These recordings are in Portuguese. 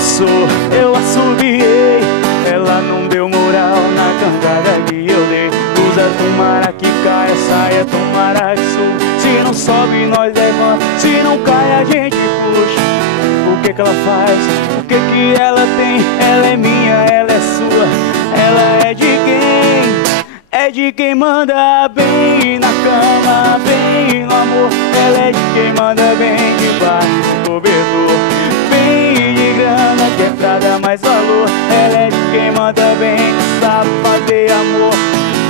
passou, eu assobiei. Ela não deu moral na cantada que eu dei. Usa tomara que caia, saia tomara que suba. Se não sobe nós levanta, se não cai a gente puxa. O que que ela faz? O que que ela tem? Ela é minha, ela é sua. Ela é de quem? É de quem manda bem na cama, bem no amor. Ela é de quem manda bem debaixo do cobertor. Bem de grana que é pra dar mais valor. Ela é de quem manda bem, que sabe fazer amor.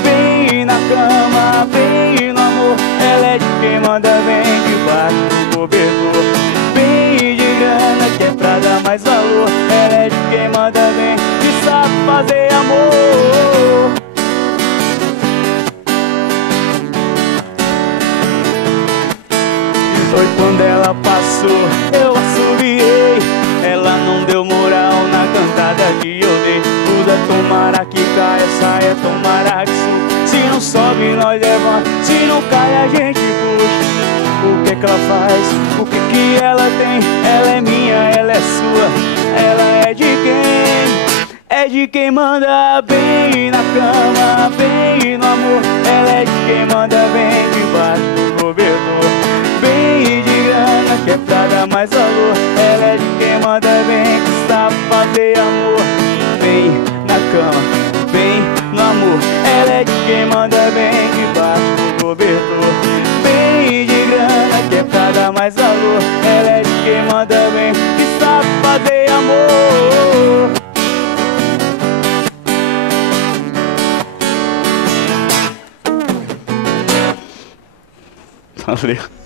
Bem na cama, bem no amor. Ela é de quem manda bem debaixo do cobertor. Bem de grana que é pra dar mais valor. Ela é de quem manda bem, que sabe fazer amor. Foi quando ela passou, eu assobiei. Ela não deu moral na cantada que eu dei. Usa tomara que caia, saia tomara que suba. Se não sobe nós levanta, se não cai a gente puxa. O que que ela faz? O que que ela tem? Ela é minha, ela é sua. Ela é de quem? É de quem manda bem na cama, bem no amor. Ela é de quem manda bem debaixo do cobertor. Bem de grana que é pra dar mais valor. Ela é de quem manda bem, que sabe fazer amor. Bem na cama, bem no amor. Ela é de quem manda bem debaixo do cobertor. Bem de grana que é pra dar mais valor. Ela é de quem manda bem, que sabe fazer amor. Valeu.